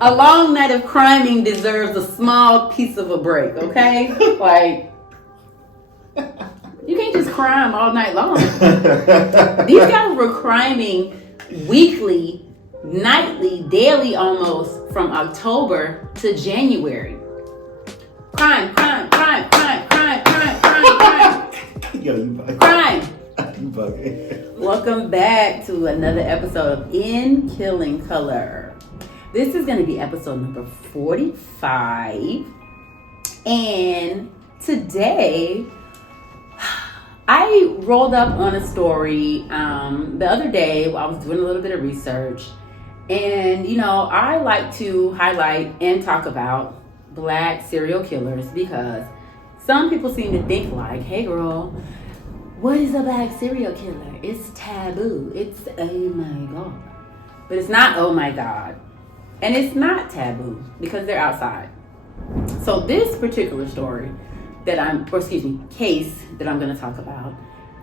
A long night of criming deserves a small piece of a break, okay? Like, you can't just crime all night long. These guys were criming weekly, nightly, daily almost, from October to January. Crime. Yo, you bugging. Crime. You bugging. Welcome back to another episode of In Killing Color. This is going to be episode number 45. And today, I rolled up on a story the other day. I was doing a little bit of research. And, you know, I like to highlight and talk about Black serial killers because some people seem to think like, hey girl, what is a Black serial killer? It's taboo. It's oh my God. But it's not oh my God. And it's not taboo because they're outside. So this particular story case that I'm going to talk about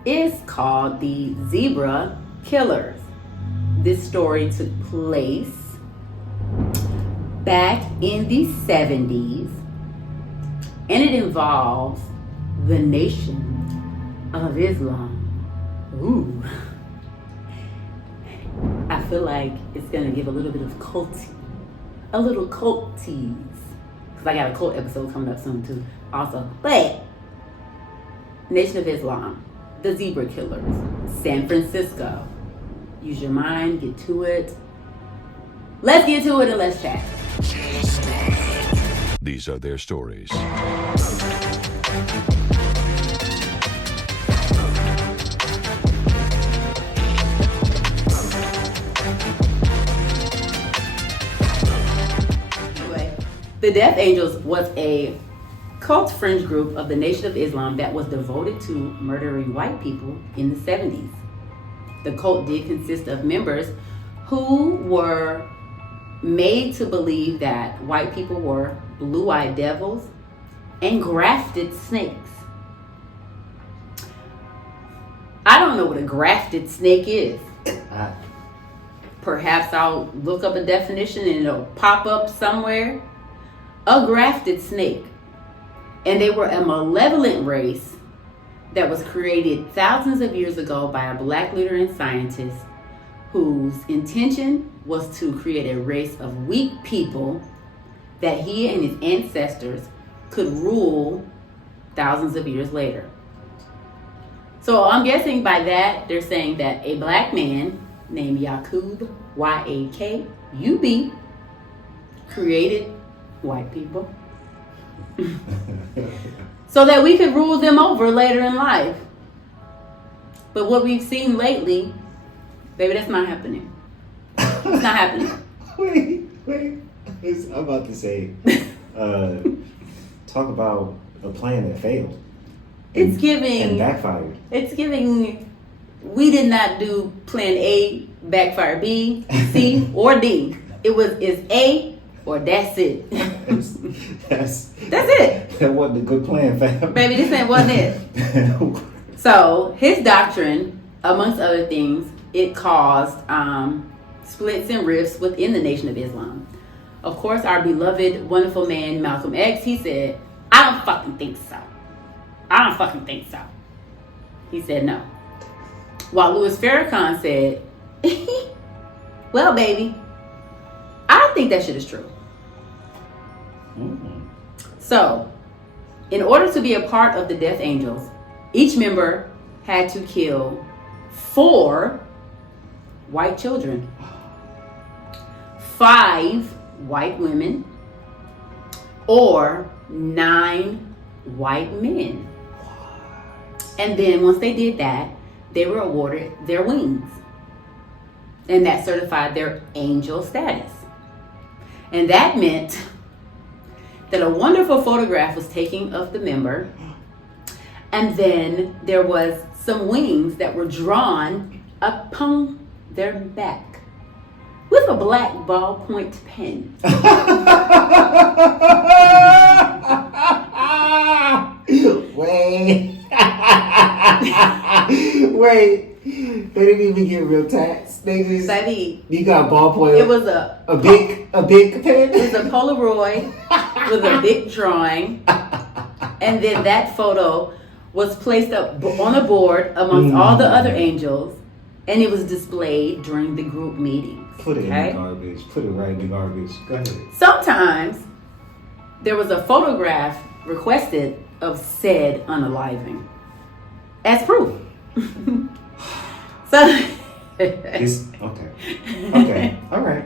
is called the Zebrakillings. This story took place back in the 70s, and it involves the Nation of Islam. Ooh. I feel like it's going to give a little bit of culty. A little cult tease. Because I got a cult episode coming up soon too. Also. But Nation of Islam. The Zebrakillings. San Francisco. Use your mind. Get to it. Let's get to it and let's chat. These are their stories. The Death Angels was a cult fringe group of the Nation of Islam that was devoted to murdering white people in the 70s. The cult did consist of members who were made to believe that white people were blue-eyed devils and grafted snakes. I don't know what a grafted snake is. Perhaps I'll look up a definition and it'll pop up somewhere. A grafted snake. And they were a malevolent race that was created thousands of years ago by a Black leader and scientist whose intention was to create a race of weak people that he and his ancestors could rule thousands of years later. So I'm guessing by that they're saying that a Black man named Yakub, Y-A-K-U-B, created white people so that we could rule them over later in life. But what we've seen lately, baby, that's not happening. It's not happening. Wait. I'm about to say, talk about a plan that failed. It's giving and backfired. It's giving. We did not do plan A, backfire B, C, or D. It's A or that's it. That's it. That wasn't a good plan, fam. Baby, this wasn't it. So his doctrine, amongst other things, it caused splits and rifts within the Nation of Islam. Of course, our beloved, wonderful man, Malcolm X, he said, I don't fucking think so. He said no. While Louis Farrakhan said, well, baby, I think that shit is true. Mm-hmm. So, in order to be a part of the Death Angels, each member had to kill 4 white children, 5 white women, or 9 white men. And then once they did that, they were awarded their wings. And that certified their angel status. And that meant that a wonderful photograph was taken of the member, and then there was some wings that were drawn upon their back with a black ballpoint pen. Wait. They didn't even get real tats. niggas. Baby, You got ballpoint. it was a big pen. It was a Polaroid with a big drawing, and then that photo was placed up on a board amongst all the other angels, and it was displayed during the group meetings. Put it in the garbage. Put it right in the garbage. Go ahead. Sometimes there was a photograph requested of said unaliving as proof. So okay. All right.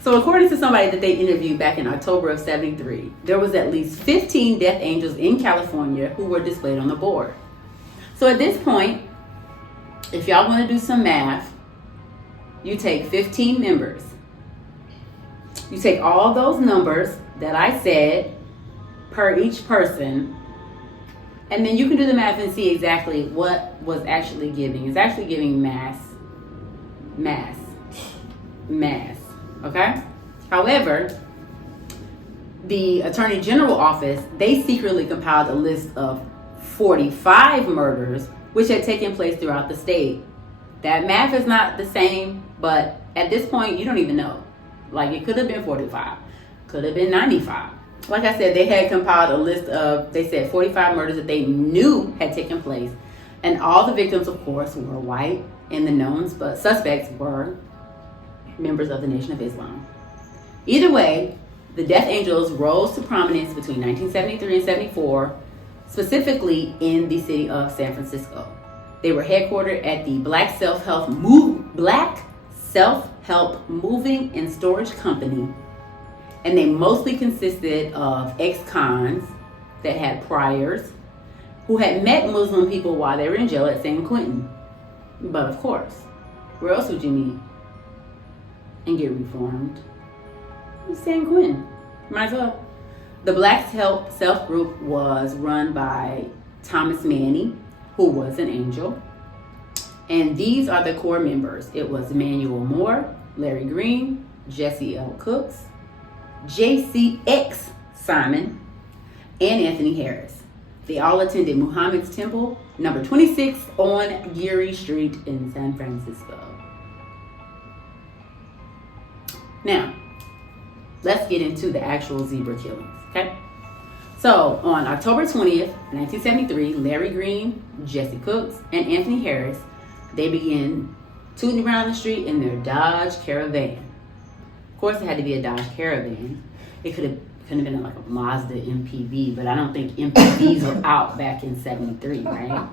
So according to somebody that they interviewed back in October of 73, there was at least 15 death angels in California who were displayed on the board. So at this point, if y'all want to do some math, you take 15 members. You take all those numbers that I said per each person, and then you can do the math and see exactly what was actually giving. It's actually giving mass. Okay? However, the Attorney General office, they secretly compiled a list of 45 murders which had taken place throughout the state. That math is not the same, but at this point, you don't even know. Like, it could have been 45, could have been 95. Like I said, they had compiled a list of, they said 45 murders that they knew had taken place. And all the victims, of course, were white and the knowns, but suspects were members of the Nation of Islam. Either way, the Death Angels rose to prominence between 1973 and 74, specifically in the city of San Francisco. They were headquartered at the Black Self-Help Moving and Storage Company, and they mostly consisted of ex-cons that had priors who had met Muslim people while they were in jail at San Quentin. But of course, where else would you meet and get reformed? San Quentin. Might as well. The Black Self Group was run by Thomas Manny, who was an angel. And these are the core members. It was Emmanuel Moore, Larry Green, Jesse L. Cooks, JCX Simon, and Anthony Harris. They all attended Muhammad's Temple, number 26 on Geary Street in San Francisco. Now, let's get into the actual zebra killings, okay? So, on October 20th, 1973, Larry Green, Jesse Cooks, and Anthony Harris, they began tooting around the street in their Dodge Caravan. Of course, it had to be a Dodge Caravan. It couldn't have been like a Mazda MPV, but I don't think MPVs were out back in 73, right?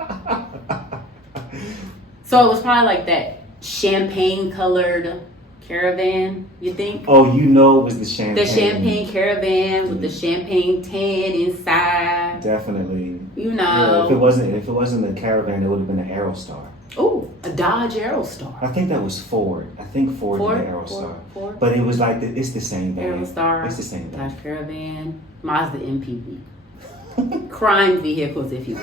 So it was probably like that champagne-colored Caravan, you think? Oh, you know it was the champagne. The champagne Caravan with the champagne tan inside. Definitely. You know. Yeah, if it wasn't a Caravan, it would have been an Aerostar. Oh, a Dodge Aerostar. I think that was Ford. I think Ford did the Aerostar. Ford. But it was like it's the same thing. Aerostar. It's the same thing. Dodge Caravan, Mazda MPV. Crime vehicles, if you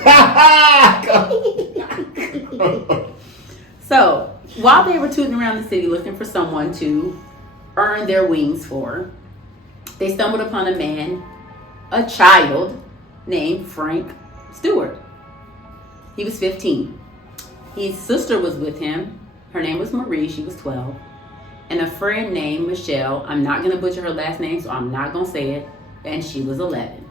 will. So, while they were tooting around the city looking for someone to earn their wings for, they stumbled upon a child named Frank Stewart. He was 15. His sister was with him. Her name was Marie. She was 12. And a friend named Michelle. I'm not going to butcher her last name, so I'm not going to say it. And she was 11.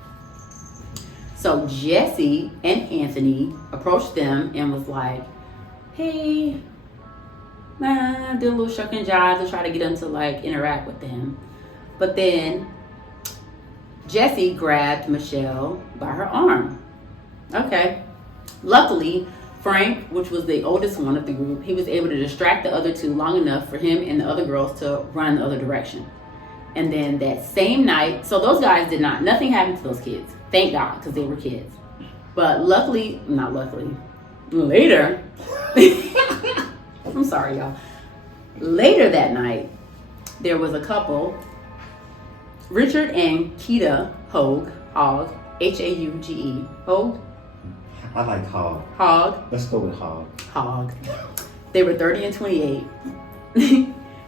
So Jesse and Anthony approached them and was like, hey, man, did a little shuck and jive to try to get them to like interact with them. But then Jesse grabbed Michelle by her arm. Okay. Luckily, Frank, which was the oldest one of the group, he was able to distract the other two long enough for him and the other girls to run in the other direction. And then that same night, so those guys nothing happened to those kids. Thank God, because they were kids. But later, I'm sorry, y'all. Later that night, there was a couple, Richard and Keita Hogg, H-A-U-G-E, Hogg. I like Hogg. Hogg. Let's go with Hogg. Hogg. They were 30 and 28.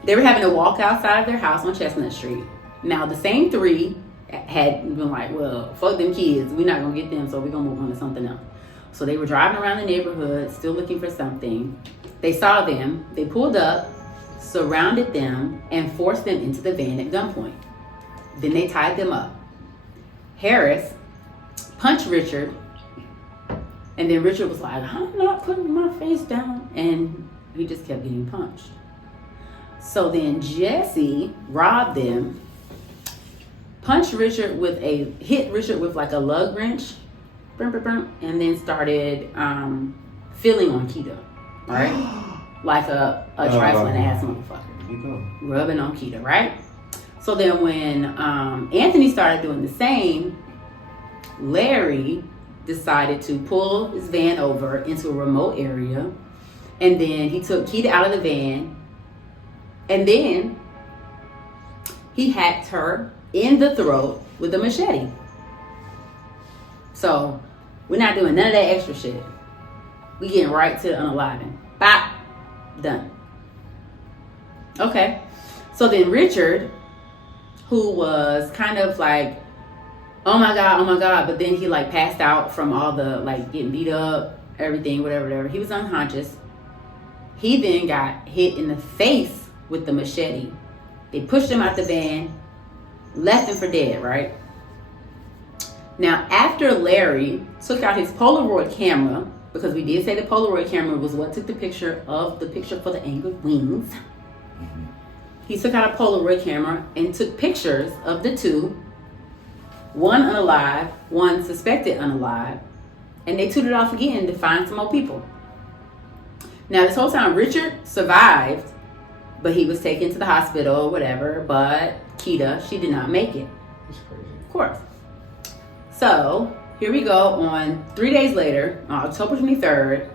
They were having a walk outside of their house on Chestnut Street. Now, the same three had been like, well, fuck them kids. We're not going to get them, so we're going to move on to something else. So they were driving around the neighborhood, still looking for something. They saw them. They pulled up, surrounded them, and forced them into the van at gunpoint. Then they tied them up. Harris punched Richard, and then Richard was like, I'm not putting my face down, and he just kept getting punched. So then Jesse robbed them, hit Richard with like a lug wrench, and then started feeling on Keita, right? Like a trifling ass motherfucker. Here you go. Rubbing on Keita, right? So then when Anthony started doing the same, Larry decided to pull his van over into a remote area, and then he took Keita out of the van, and then he hacked her in the throat with a machete. So we're not doing none of that extra shit. We getting right to the unaliving. Bop. Done. Okay. So then Richard, who was kind of like, oh my God, but then he like passed out from all the like getting beat up, everything, whatever. He was unconscious. He then got hit in the face with the machete. They pushed him out the van, left him for dead, right? Now, after Larry took out his Polaroid camera, because we did say the Polaroid camera was what took the picture for the angled wings. Mm-hmm. He took out a Polaroid camera and took pictures of the two, one unalive, one suspected unalive, and they took it off again to find some more people. Now, this whole time, Richard survived, but he was taken to the hospital or whatever, but Keita, she did not make it. That's crazy. Of course. So, here we go on 3 days later, on October 23rd.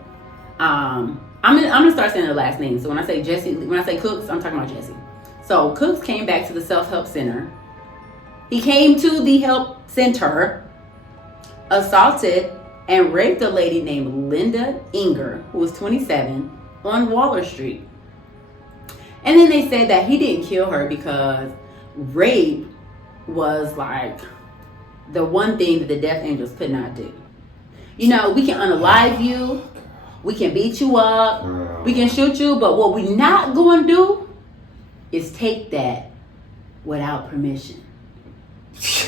I'm gonna start saying their last names. So when I say Jesse, when I say Cooks, I'm talking about Jesse. So Cooks came back to the self-help center. He came to the help center, assaulted and raped a lady named Linda Inger, who was 27, on Waller Street. And then they said that he didn't kill her because rape was like the one thing that the death angels could not do. You know, we can unalive you, we can beat you up, we can shoot you, but what we're not going to do is take that without permission.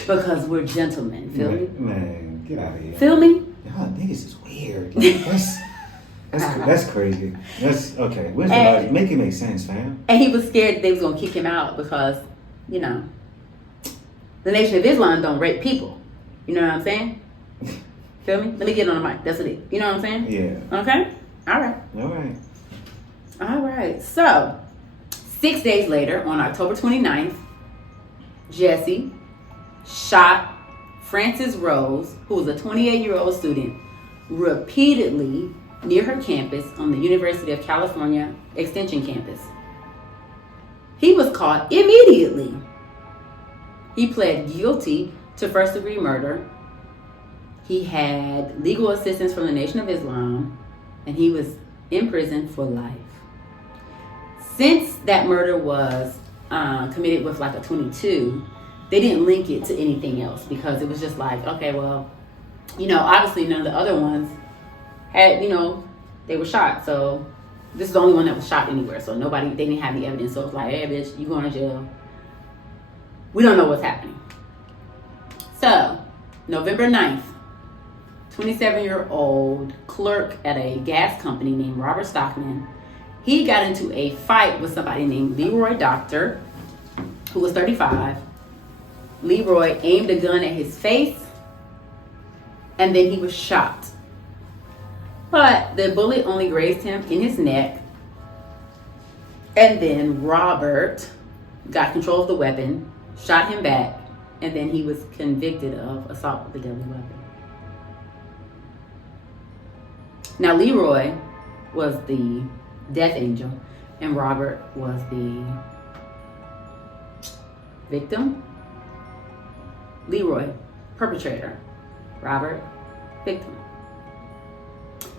Because we're gentlemen, feel me? Man, get out of here. Feel me? Y'all niggas is weird. Like, that's crazy. That's okay. Where's the logic? Make it make sense, fam. And he was scared that they was gonna kick him out because, you know, the Nation of Islam don't rape people. You know what I'm saying? Feel me? Let me get on the mic. That's what it. You know what I'm saying? Yeah. Okay. All right. All right. All right. So, 6 days later, on October 29th, Jesse shot Frances Rose, who was a 28-year-old student, repeatedly near her campus on the University of California Extension campus. He was caught immediately. He pled guilty to first-degree murder. He had legal assistance from the Nation of Islam, and he was in prison for life. Since that murder was committed with like a 22, they didn't link it to anything else because it was just like, okay, well, you know, obviously none of the other ones had, you know, they were shot. So this is the only one that was shot anywhere. So they didn't have the evidence. So it's like, hey, bitch, you going to jail. We don't know what's happening. So November 9th, 27-year-old clerk at a gas company named Robert Stockman, he got into a fight with somebody named Leroy Doctor, who was 35. Leroy aimed a gun at his face, and then he was shot. But the bullet only grazed him in his neck. And then Robert got control of the weapon, shot him back, and then he was convicted of assault with a deadly weapon. Now, Leroy was the death angel, and Robert was the victim. Leroy, perpetrator. Robert, victim.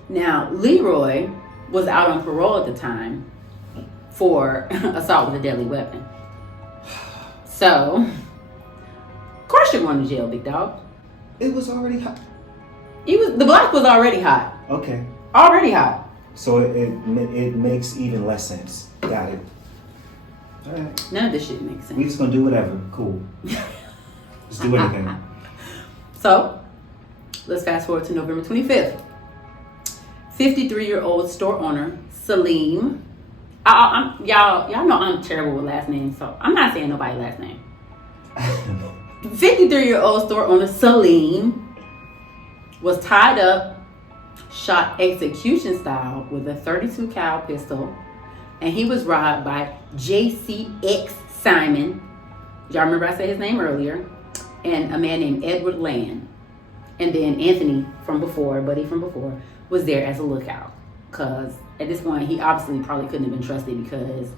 Now, Leroy was out on parole at the time for assault with a deadly weapon. So, of course you're going to jail, big dog. It was already hot. The black was already hot. Okay. Already hot. So it makes even less sense. Got it. All right. None of this shit makes sense. We just gonna do whatever. Cool. Just do anything. So, let's fast forward to November 25th. 53-year-old store owner Salim. Y'all know I'm terrible with last names, so I'm not saying nobody's last name. 53-year-old store owner Salim was tied up, shot execution style with a .32 cal pistol, and he was robbed by JCX Simon. Y'all remember I said his name earlier, and a man named Edward Land. And then Anthony Buddy from before, was there as a lookout. Because at this point, he obviously probably couldn't have been trusted because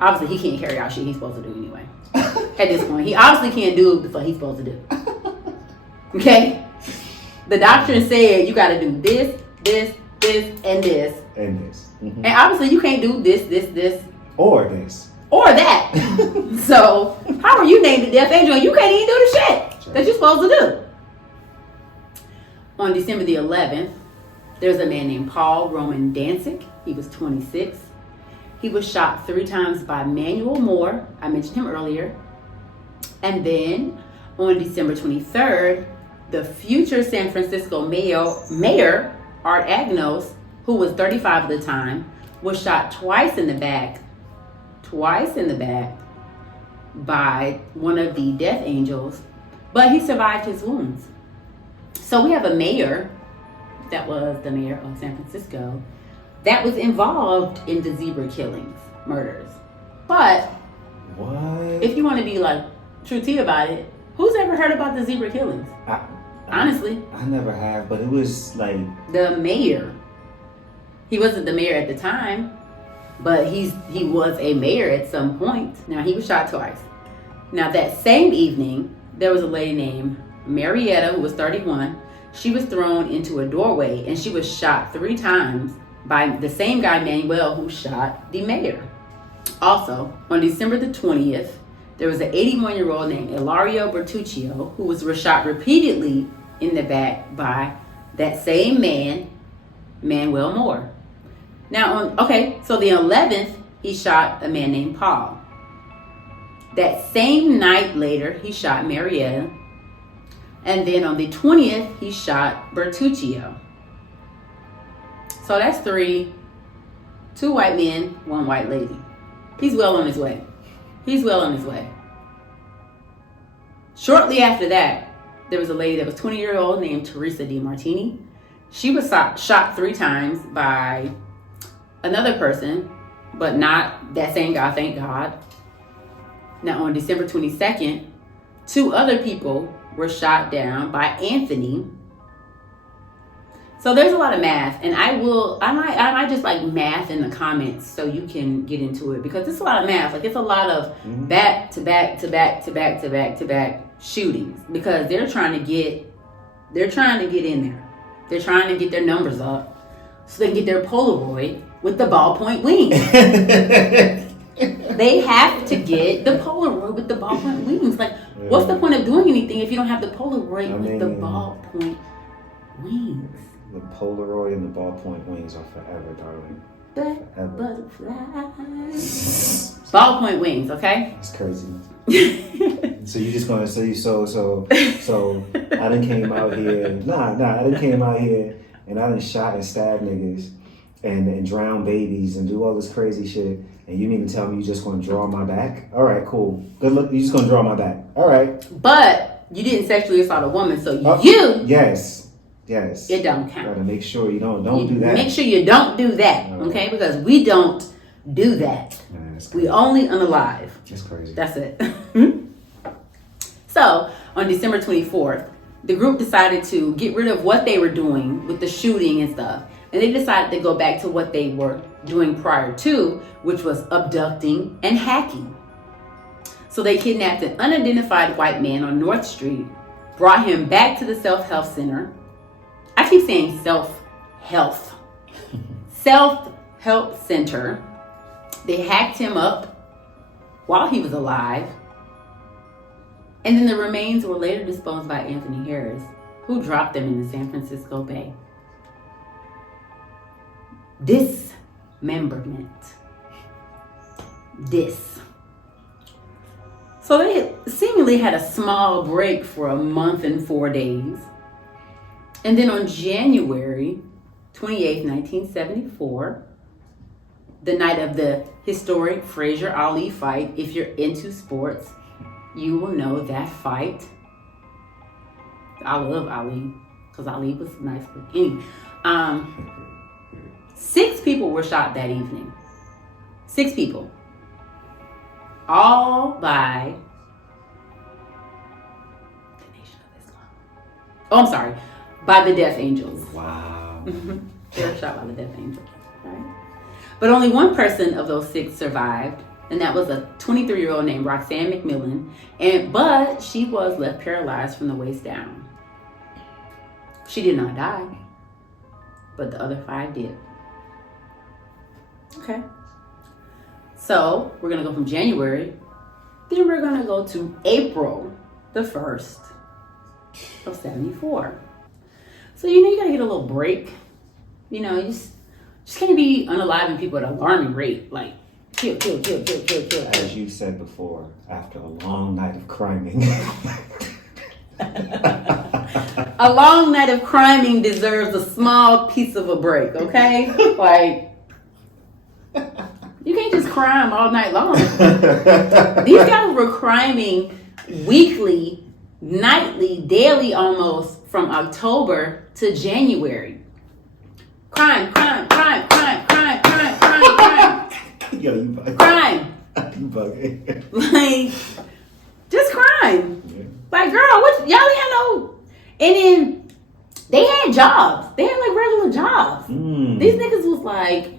obviously he can't carry out shit he's supposed to do anyway. At this point, he obviously can't do the fuck he's supposed to do. Okay? The doctrine said you got to do this, and this. And this. Mm-hmm. And obviously you can't do this. Or this. Or that. So, how are you named the death angel and you can't even do the shit that you're supposed to do? On December the 11th, there's a man named Paul Roman Danzig. He was 26. He was shot 3 times by Manuel Moore. I mentioned him earlier. And then on December 23rd, the future San Francisco mayor, Art Agnos, who was 35 at the time, was shot twice in the back by one of the death angels, but he survived his wounds. So we have a mayor, that was the mayor of San Francisco, that was involved in the zebrakillings murders. But what? If you want to be like true tea about it, who's ever heard about the zebrakillings? Honestly, I never have, but it was like the mayor. He wasn't the mayor at the time, but he was a mayor at some point. Now, he was shot twice. Now, that same evening, there was a lady named Marietta, who was 31. She was thrown into a doorway, and she was shot 3 times by the same guy, Manuel, who shot the mayor. Also, on December the 20th, there was an 81-year-old named Ilario Bertuccio, who was shot repeatedly in the back by that same man, Manuel Moore. Now, so the 11th, he shot a man named Paul. That same night later, he shot Marietta. And then on the 20th, he shot Bertuccio. So that's 3. 2 white men, 1 white lady. He's well on his way. Shortly after that, there was a lady that was 20-year-old named Teresa DiMartini. She was shot 3 times by another person, but not that same guy, thank God. Now, on December 22nd, 2 other people were shot down by Anthony. So there's a lot of math, and I might just like math in the comments so you can get into it, because it's a lot of math. Like, it's a lot of back to back shootings, because they're trying to get in there. They're trying to get their numbers up so they can get their Polaroid with the ballpoint wings. They have to get the Polaroid with the ballpoint wings. Like, what's the point of doing anything if you don't have the Polaroid with the ballpoint wings? The Polaroid and the ballpoint wings are forever, darling. Butterflies. Ballpoint wings, okay? That's crazy. So you just gonna say so I done came out here. I done came out here and I done shot and stabbed niggas and drown babies and do all this crazy shit. And you mean to tell me you just gonna draw my back? All right, cool. Good luck. You just gonna draw my back. All right. But you didn't sexually assault a woman, so Yes. It don't count. Gotta make sure you don't do that. Make sure you don't do that, okay? Because we don't do that. Man, we only unalive. That's crazy. That's it. So, on December 24th, the group decided to get rid of what they were doing with the shooting and stuff. And they decided to go back to what they were doing prior to, which was abducting and hacking. So they kidnapped an unidentified white man on North Street, brought him back to the self-help center. I keep saying self-help center. They hacked him up while he was alive. And then the remains were later disposed by Anthony Harris, who dropped them in the San Francisco Bay. Dismemberment. this. So they seemingly had a small break for a month and 4 days. And then on January 28th, 1974, the night of the historic Frazier-Ali fight, if you're into sports, you will know that fight. I love Ali because Ali was nice. Anyway, 6 people were shot that evening. 6 people. All by the Nation of Islam. Oh, I'm sorry. By the Death Angels. Wow. They were shot by the Death Angels. Right? But only one person of those 6 survived, and that was a 23-year-old named Roxanne McMillan. But she was left paralyzed from the waist down. She did not die, but the other 5 did. Okay. So we're gonna go from January, then we're gonna go to April the 1st of 74. So you gotta get a little break. You just can't be unaliving people at an alarming rate, like kill. As you said before, after a long night of criming. A long night of criming deserves a small piece of a break, okay? Like, you can't just crime all night long. These guys were criming weekly, nightly, daily almost from October to January. Crime. Yo, you bugging. Crime. You bugging. Like, just crime. Yeah. Like, girl, what? Y'all ain't had no. And then they had jobs. They had like regular jobs. These niggas was like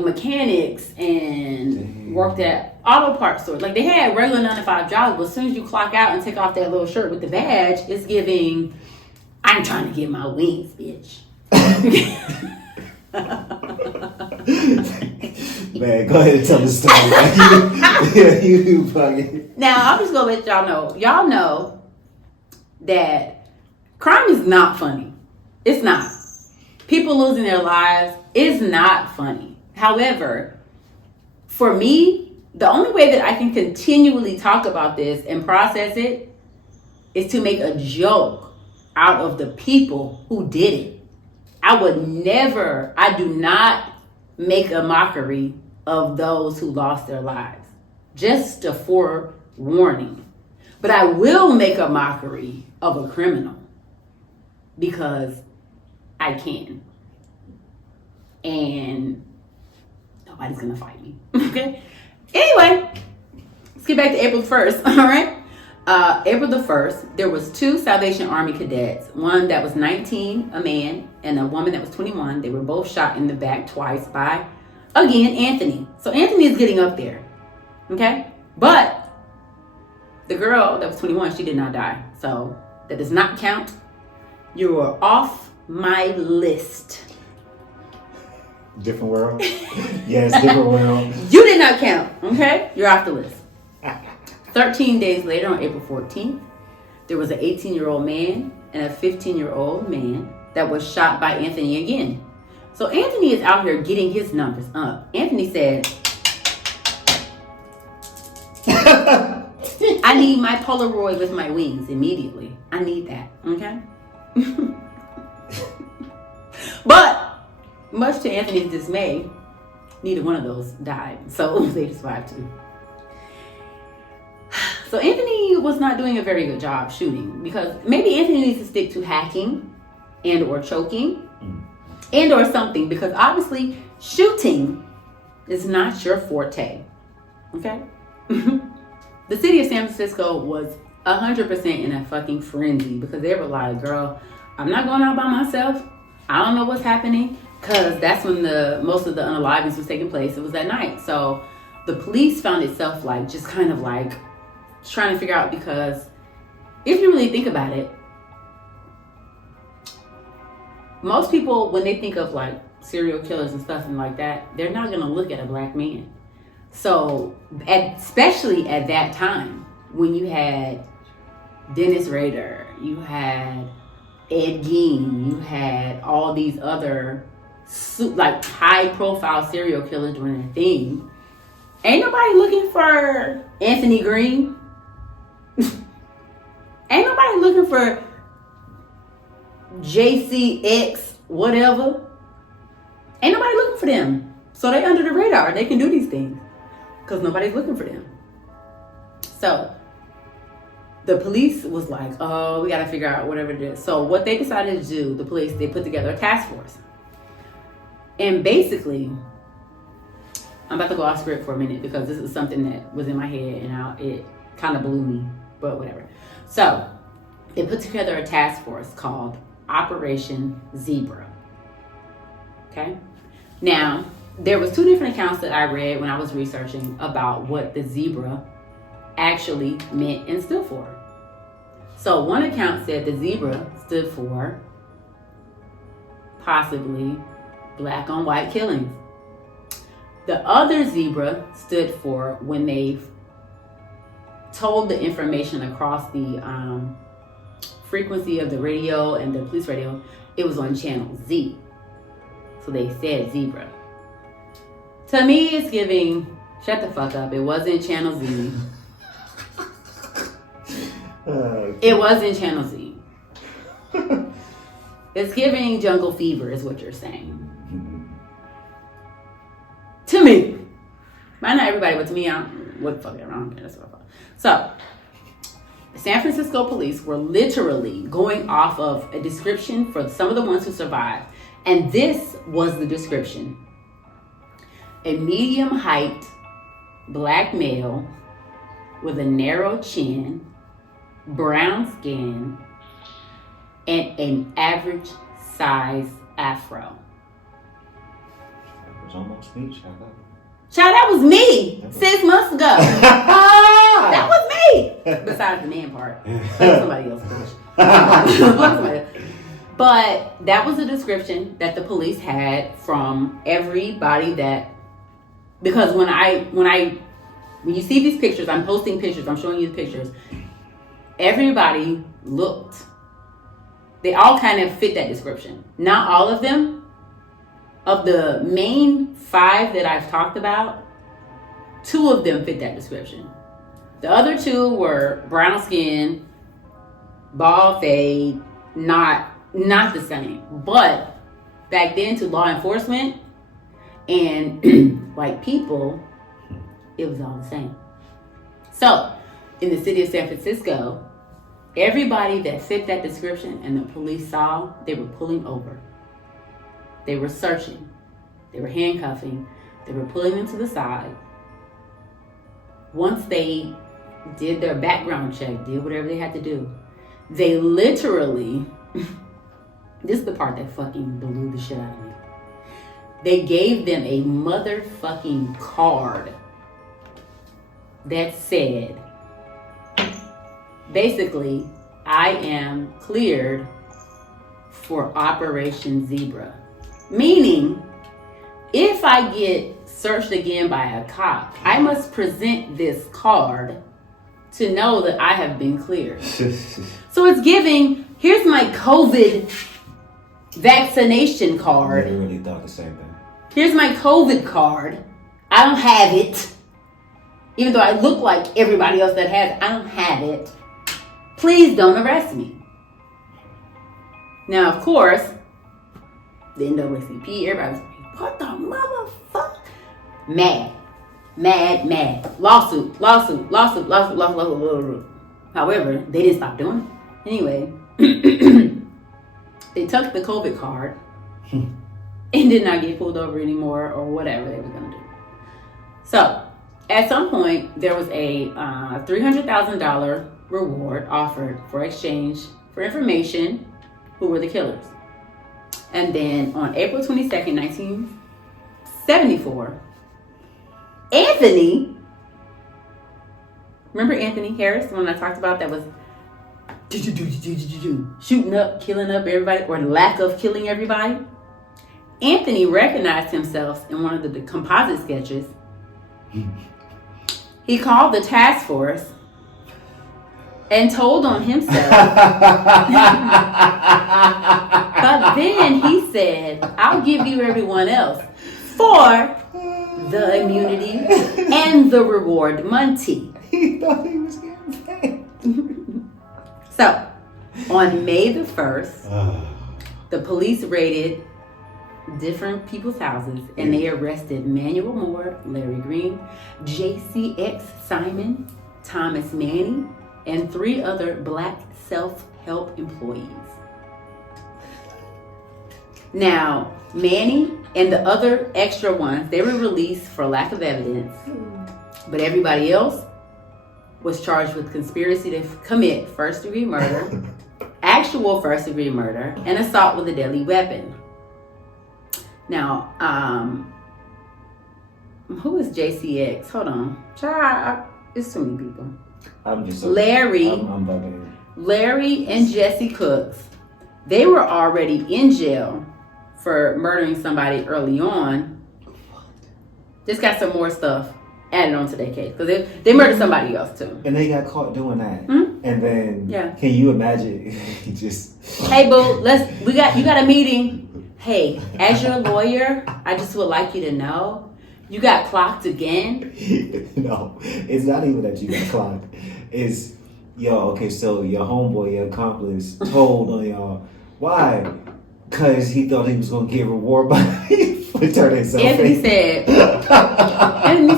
mechanics and worked at auto parts stores. Like, they had regular 9-to-5 jobs, but as soon as you clock out and take off that little shirt with the badge, it's giving, I'm trying to get my wings, bitch. Man, go ahead and tell the story. You bugging. Now, I'm just gonna let y'all know. Y'all know that crime is not funny. It's not. People losing their lives is not funny. However, for me, the only way that I can continually talk about this and process it is to make a joke out of the people who did it. I do not make a mockery of those who lost their lives. Just a forewarning. But I will make a mockery of a criminal because I can. And nobody's gonna fight me. Okay? Anyway, let's get back to April 1st, all right? April the 1st, there was 2 Salvation Army cadets. One that was 19, a man, and a woman that was 21. They were both shot in the back twice by, again, Anthony. So Anthony is getting up there, okay? But the girl that was 21, she did not die. So that does not count. You are off my list. Different world? Yes, different world. You did not count, okay? You're off the list. 13 days later, on April 14th, there was an 18-year-old man and a 15-year-old man that was shot by Anthony again. So Anthony is out here getting his numbers up. Anthony said, I need my Polaroid with my wings immediately. I need that, okay? But, much to Anthony's dismay, neither one of those died. So they survived too. So Anthony was not doing a very good job shooting, because maybe Anthony needs to stick to hacking and or choking and or something, because obviously shooting is not your forte. Okay? The city of San Francisco was 100% in a fucking frenzy, because they were like, girl, I'm not going out by myself. I don't know what's happening, because that's when most of the unalivings was taking place. It was that night. So the police found itself like just kind of like trying to figure out, because if you really think about it, most people, when they think of like serial killers and stuff and like that, they're not going to look at a black man. So especially at that time, when you had Dennis Rader, you had Ed Gein, you had all these other like high profile serial killers doing their thing. Ain't nobody looking for Anthony Green. Ain't nobody looking for JCX whatever. Ain't nobody looking for them. So they under the radar. They can do these things because nobody's looking for them. So the police was like, oh, we got to figure out whatever it is. So what they decided to do, the police, they put together a task force. And basically, I'm about to go off script for a minute because this is something that was in my head and it kind of blew me, but whatever. So they put together a task force called Operation Zebra. Okay? Now, there was 2 different accounts that I read when I was researching about what the zebra actually meant and stood for. So one account said the zebra stood for possibly black on white killings. The other zebra stood for when they told the information across the frequency of the radio and the police radio, it was on channel Z. So they said zebra. To me, it's giving, shut the fuck up, it wasn't channel Z. It wasn't channel Z. It's giving jungle fever is what you're saying. To me. Might not everybody, but to me, what the fuck ever, I don't care. That's what I thought. So, the San Francisco police were literally going off of a description for some of the ones who survived. And this was the description. A medium height black male with a narrow chin, brown skin, and an average size afro. That was almost me, child. Child, that was me 6 months ago. That was me. Besides the man part. Somebody else. But that was a description that the police had from everybody that, because when you see these pictures, I'm posting pictures, I'm showing you the pictures. Everybody looked. They all kind of fit that description. Not all of them. Of the main 5 that I've talked about, 2 of them fit that description. The other 2 were brown skin, bald fade, not the same. But back then to law enforcement and white people, it was all the same. So in the city of San Francisco, everybody that fit that description and the police saw, they were pulling over. They were searching. They were handcuffing. They were pulling them to the side. Once they did their background check, did whatever they had to do, they literally, this is the part that fucking blew the shit out of me. They gave them a motherfucking card that said, basically, I am cleared for Operation Zebra. Meaning, if I get searched again by a cop, I must present this card to know that I have been cleared. So it's giving, here's my COVID vaccination card. I literally thought the same thing. Here's my COVID card. I don't have it. Even though I look like everybody else that has it, I don't have it. Please don't arrest me. Now, of course, the NAACP, everybody was like, what the motherfucker? Mad. Lawsuit. However, they didn't stop doing it. Anyway, they took the COVID card and did not get pulled over anymore or whatever they were going to do. So, at some point, there was a $300,000 reward offered for exchange for information who were the killers. And then on April 22nd, 1974, Anthony, remember Anthony Harris, the one I talked about that was shooting up, killing up everybody, or the lack of killing everybody? Anthony recognized himself in one of the composite sketches. He called the task force and told on himself. But then he said, I'll give you everyone else for the immunity and the reward money. He thought he was getting paid. So, on May the 1st, the police raided different people's houses and they arrested Manuel Moore, Larry Green, JCX Simon, Thomas Manny, and 3 other black self-help employees. Now, Manny and the other extra ones, they were released for lack of evidence, but everybody else was charged with conspiracy to commit first-degree murder, actual first-degree murder, and assault with a deadly weapon. Now, who is JCX? Hold on. It's too many people. I'm just so Larry. I'm bugging. Larry and Jesse Cooks, they were already in jail for murdering somebody early on. Just got some more stuff added onto their case because they murdered somebody else too. And they got caught doing that. And then, can you imagine? Just hey, boo, you got a meeting. Hey, as your lawyer, I just would like you to know you got clocked again. No, it's not even that you got clocked. It's okay. So your homeboy, your accomplice, told on y'all. Why? Because he thought he was gonna get reward by for turning himself in. Anthony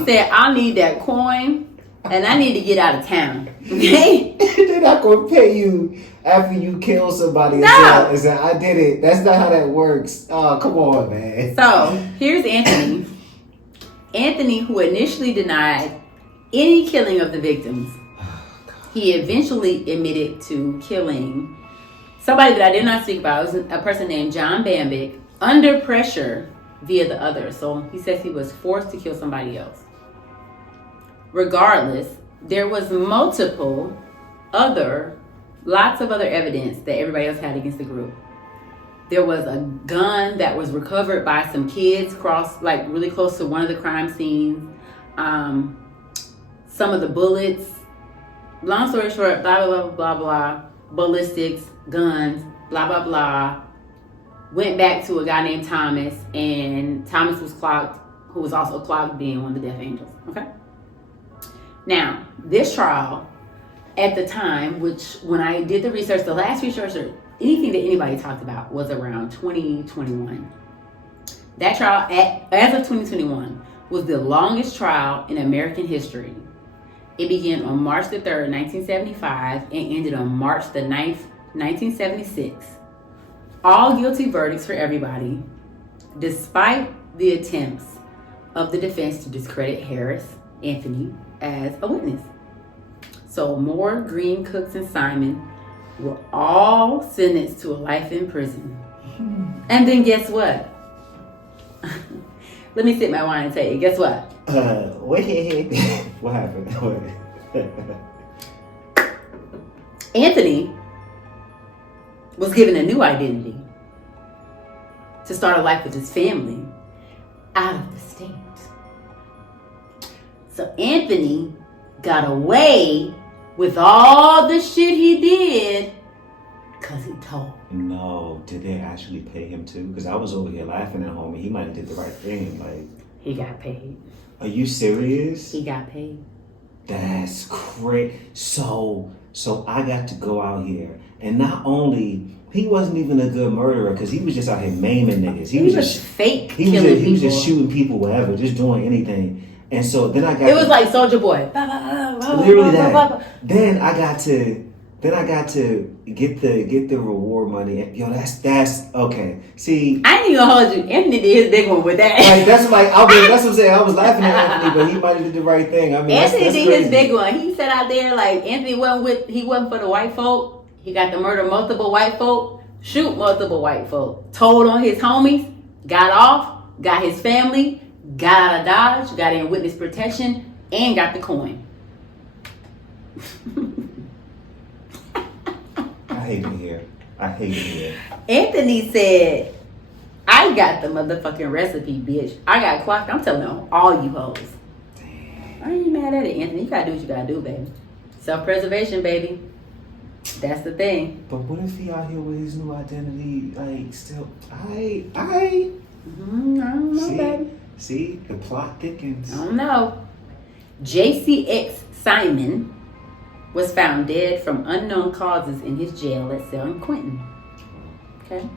said, I need that coin and I need to get out of town. Okay? They're not gonna pay you after you kill somebody. No. And say, I did it. That's not how that works. Oh, come on, man. So here's Anthony. Anthony, who initially denied any killing of the victims, he eventually admitted to killing somebody that I did not speak about. It was a person named John Bambick under pressure via the other. So he says he was forced to kill somebody else. Regardless, there was lots of other evidence that everybody else had against the group. There was a gun that was recovered by some kids really close to one of the crime scenes. Some of the bullets. Long story short, blah, blah, blah, blah, blah. Ballistics, guns, blah, blah, blah. Went back to a guy named Thomas, and Thomas was clocked, who was also clocked being one of the death angels. Okay? Now, this trial, at the time, which when I did the research, the last research or anything that anybody talked about was around 2021. That trial, as of 2021, was the longest trial in American history. It began on March the 3rd, 1975, and ended on March the 9th, 1976. All guilty verdicts for everybody, despite the attempts of the defense to discredit Anthony, as a witness. So Moore, Green, Cooks, and Simon were all sentenced to a life in prison. And then guess what? Let me sip my wine and tell you. Guess what? Wait. What happened? Anthony was given a new identity to start a life with his family out of the state. So Anthony got away with all the shit he did because he told. No, did they actually pay him too? Because I was over here laughing at homie. He might have did the right thing. He got paid. Are you serious? He got paid. That's crazy. So I got to go out here, and not only he wasn't even a good murderer because he was just out here maiming niggas. He was just fake. He was just shooting people, whatever, just doing anything. And so then I got. It was like Soldier Boy. Literally that. Then I got to get the reward money. And, that's okay. See, I ain't even gonna hold you. Anthony did his big one with that. That's what I'm saying. I was laughing at Anthony, but he might have did the right thing. I mean, Anthony that's did crazy. his big one. He sat out there like Anthony wasn't for the white folk. He got to murder multiple white folk, shoot multiple white folk, told on his homies, got off, got his family, got out of Dodge, got in witness protection, and got the coin. I hate it here. Anthony said, I got the motherfucking recipe, bitch. I got clocked. I'm telling on all you hoes. Damn. I ain't mad at it, Anthony. You gotta do what you gotta do, baby. Self-preservation, baby. That's the thing. But what if he out here with his new identity, like, still, I don't know, baby. See, the plot thickens. I don't know. JCX Simon was found dead from unknown causes in his jail at San Quentin. Okay.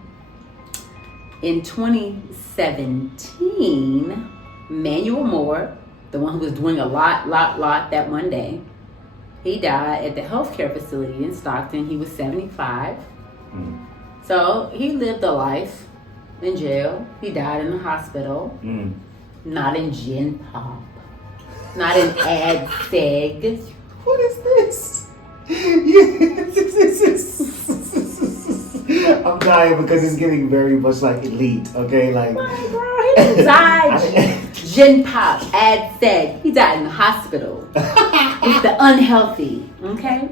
In 2017, Manuel Moore, the one who was doing a lot that one day, he died at the healthcare facility in Stockton. He was 75. So he lived a life in jail. He died in the hospital. Not in Gen Pop. Not in Ad Seg. What is this? I'm dying because it's getting very much like elite, okay? Like, bro, he didn't die. Gen Pop, Ad Seg. He died in the hospital. It's the unhealthy, okay?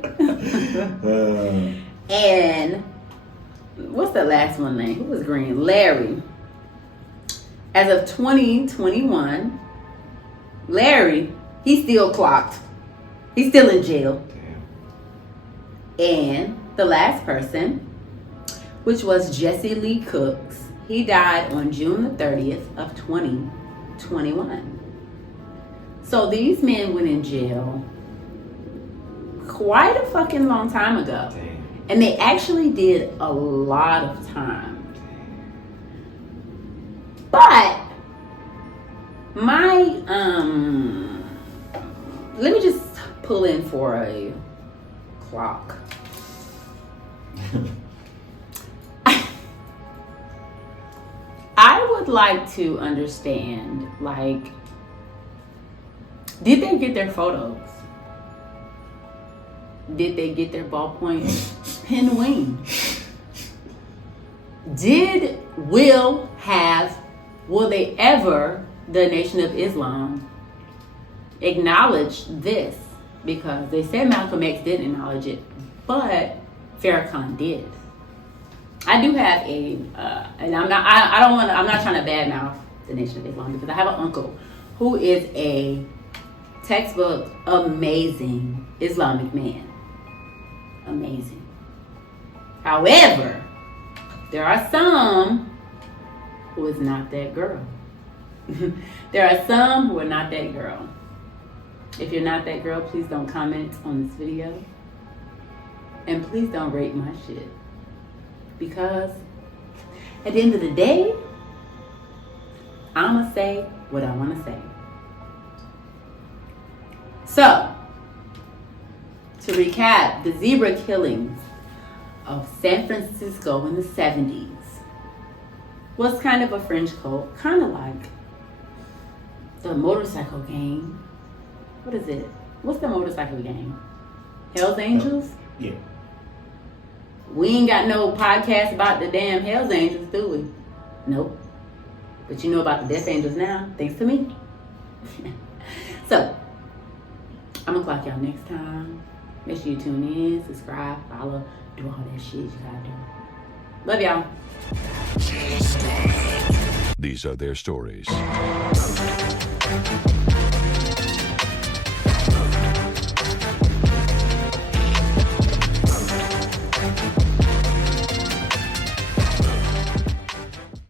And what's the last one name? Who was green? Larry. As of 2021, Larry, he's still clocked. He's still in jail. And the last person, which was Jesse Lee Cooks, he died on June the 30th of 2021. So these men went in jail quite a fucking long time ago. And they actually did a lot of time. But my let me just pull in for a clock. I would like to understand, like, did they get their photos? Did they get their ballpoint pen wing? Will they ever, the Nation of Islam, acknowledge this? Because they said Malcolm X didn't acknowledge it, but Farrakhan did. I do have and I'm not trying to badmouth the Nation of Islam, because I have an uncle who is a textbook amazing Islamic man. Amazing. However, there are some who is not that girl. There are some who are not that girl. If you're not that girl, please don't comment on this video. And please don't rate my shit. Because at the end of the day, I'ma say what I wanna say. So, to recap, the zebra killings of San Francisco in the 70s was kind of a fringe cult, kind of like the motorcycle gang. What is it? What's the motorcycle gang? Hells Angels? Yeah. We ain't got no podcast about the damn Hells Angels, do we? Nope. But you know about the Death Angels now, thanks to me. So, I'm gonna clock y'all next time. Make sure you tune in, subscribe, follow, do all that shit you gotta do. Love y'all. These are their stories.